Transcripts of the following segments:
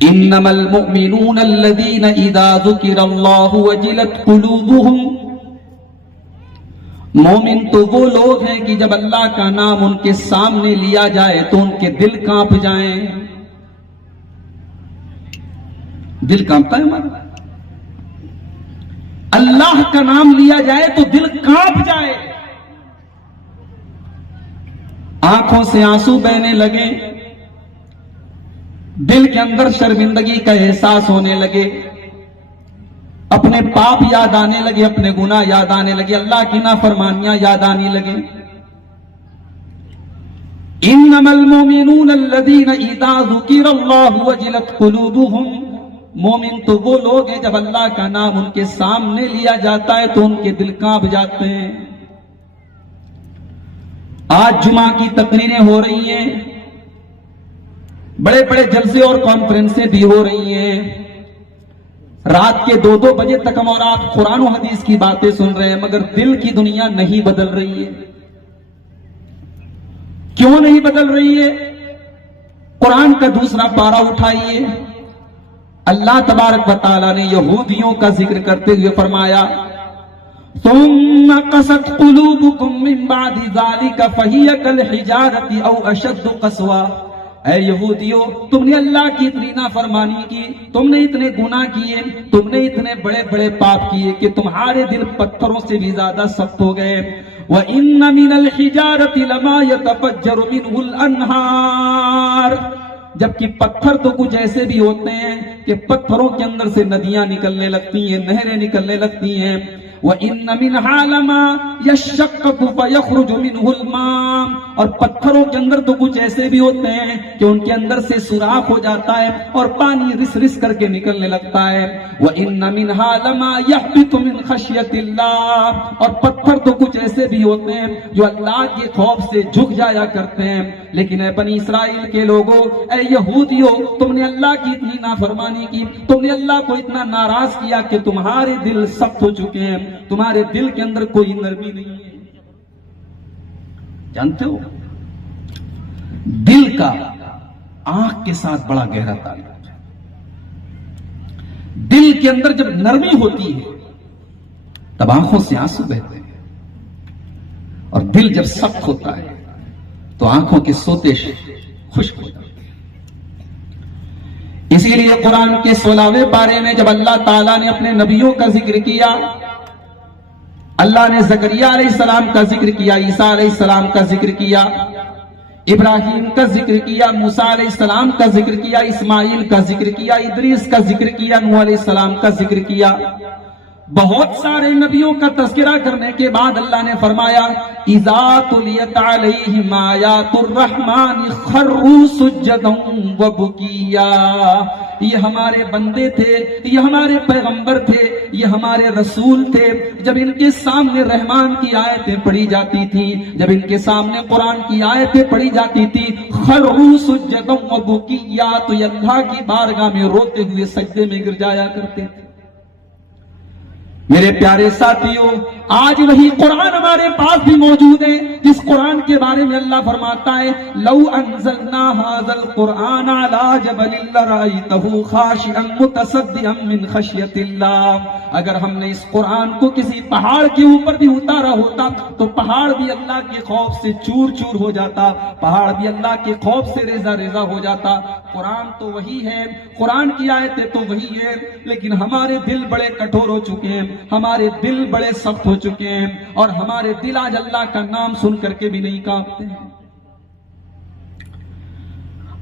انما المؤمنون الذين اذا ذكر الله وجلت قلوبهم، مومن تو وہ لوگ ہیں کہ جب اللہ کا نام ان کے سامنے لیا جائے تو ان کے دل کانپ جائیں. دل کانپتا ہے ہمارا، اللہ کا نام لیا جائے تو دل کانپ جائے، آنکھوں سے آنسو بہنے لگے، دل کے اندر شرمندگی کا احساس ہونے لگے، اپنے پاپ یاد آنے لگے، اپنے گناہ یاد آنے لگے، اللہ کی نافرمانیاں یاد آنے لگے. انما المؤمنون الذين اذا ذكر الله وجلت قلوبهم، مومن تو وہ لوگ ہیں جب اللہ کا نام ان کے سامنے لیا جاتا ہے تو ان کے دل کانپ جاتے ہیں. آج جمعہ کی تقریریں ہو رہی ہیں، بڑے بڑے جلسے اور کانفرنسیں بھی ہو رہی ہیں، رات کے 2-2 بجے تک ہم اور آپ قرآن و حدیث کی باتیں سن رہے ہیں، مگر دل کی دنیا نہیں بدل رہی ہے. کیوں نہیں بدل رہی ہے؟ قرآن کا دوسرا پارہ اٹھائیے، اللہ تبارک و تعالیٰ نے یہودیوں کا ذکر کرتے ہوئے فرمایا ثم قست قلوبكم من بعد ذلك فهي كالحجارة او اشد قسوة. اے یہودیو، تم نے اللہ کی اتنی نافرمانی کی، تم نے اتنے گناہ کیے، تم نے اتنے بڑے بڑے پاپ کیے کہ تمہارے دل پتھروں سے بھی زیادہ سخت ہو گئے. وَإِنَّ مِنَ الْحِجَارَةِ لَمَا يَتَفَجَّرُ مِنْهُ الْأَنْهَارُ، جبکہ پتھر تو کچھ ایسے بھی ہوتے ہیں کہ پتھروں کے اندر سے ندیاں نکلنے لگتی ہیں، نہریں نکلنے لگتی ہیں. وَإِنَّ مِنْهَا لَمَا يَشَّقَّقُ فَيَخْرُجُ مِنْهُ الْمَاءُ، اور پتھروں کے اندر تو کچھ ایسے بھی ہوتے ہیں کہ ان کے اندر سے سوراخ ہو جاتا ہے اور پانی رس رس کر کے نکلنے لگتا ہے. وَإِنَّ مِنْهَا لَمَا يَهْبِطُ مِنْ خَشْيَةِ اللَّهِ، اور پتھر تو کچھ ایسے بھی ہوتے ہیں جو اللہ کے خوف سے جھک جایا کرتے ہیں. لیکن اے بنی اسرائیل کے لوگوں، اے یہودیوں، تم نے اللہ کی اتنی نافرمانی کی، تم نے اللہ کو اتنا ناراض کیا کہ تمہارے دل سخت ہو چکے ہیں، تمہارے دل کے اندر کوئی نرمی نہیں ہے. جانتے ہو دل کا آنکھ کے ساتھ بڑا گہرا تعلق ہے. دل کے اندر جب نرمی ہوتی ہے تب آنکھوں سے آنسو بہتے ہیں، اور دل جب سخت ہوتا ہے تو آنکھوں کے سوتے خشک ہو جاتے ہیں. اسی لیے قرآن کے 16ویں پارے میں جب اللہ تعالیٰ نے اپنے نبیوں کا ذکر کیا، اللہ نے زکریا علیہ السلام کا ذکر کیا، عیسیٰ علیہ السلام کا ذکر کیا، ابراہیم کا ذکر کیا، موسیٰ علیہ السلام کا ذکر کیا، اسماعیل کا ذکر کیا، ادریس کا ذکر کیا، نوح علیہ السلام کا ذکر کیا. بہت سارے نبیوں کا تذکرہ کرنے کے بعد اللہ نے فرمایا اذا تلیت علیہم آیات الرحمن خروا سجدا وبکیا. یہ ہمارے بندے تھے، یہ ہمارے پیغمبر تھے، یہ ہمارے رسول تھے. جب ان کے سامنے رحمان کی آیتیں پڑھی جاتی تھی، جب ان کے سامنے قرآن کی آیتیں پڑھی جاتی تھی، خروا سجدا وبکیا، تو یہ اللہ کی بارگاہ میں روتے ہوئے سجدے میں گر جایا کرتے تھے. میرے پیارے ساتھیوں، آج وہی قرآن ہمارے پاس بھی موجود ہے جس قرآن کے بارے میں اللہ فرماتا ہے لو انزلنا هذا القرآن على جبل لرأيته خاشعا متصدعا من خشية الله. اگر ہم نے اس قرآن کو کسی پہاڑ کے اوپر بھی اتارا ہوتا تو پہاڑ بھی اللہ کے خوف سے چور چور ہو جاتا، پہاڑ بھی اللہ کے خوف سے ریزہ ریزہ ہو جاتا. قرآن تو وہی ہے، قرآن کی آیتیں تو وہی ہے، لیکن ہمارے دل بڑے کٹھور ہو چکے ہیں، ہمارے دل بڑے سخت ہو چکے ہیں، اور ہمارے دل آج اللہ کا نام سن کر کے بھی نہیں کانپتے ہیں.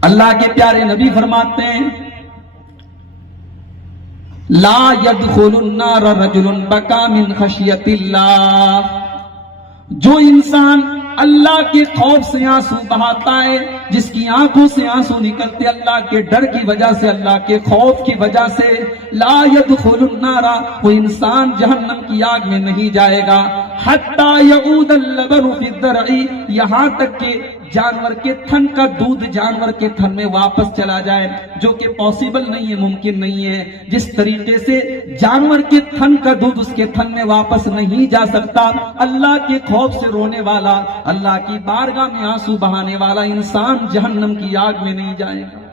اللہ کے پیارے نبی فرماتے ہیں لا يدخل النار رجل بكى من خشية اللہ. جو انسان اللہ کے خوف سے آنسو بہاتا ہے، جس کی آنکھوں سے آنسو نکلتے اللہ کے ڈر کی وجہ سے، اللہ کے خوف کی وجہ سے، لا يدخل النار، وہ انسان جہنم کی آگ میں نہیں جائے گا. حتی یعود اللبن فی الضرع، یہاں تک کہ جانور کے تھن کا دودھ جانور کے تھن میں واپس چلا جائے، جو کہ پاسبل نہیں ہے، ممکن نہیں ہے. جس طریقے سے جانور کے تھن کا دودھ اس کے تھن میں واپس نہیں جا سکتا، اللہ کے خوف سے رونے والا، اللہ کی بارگاہ میں آنسو بہانے والا انسان جہنم کی آگ میں نہیں جائے گا.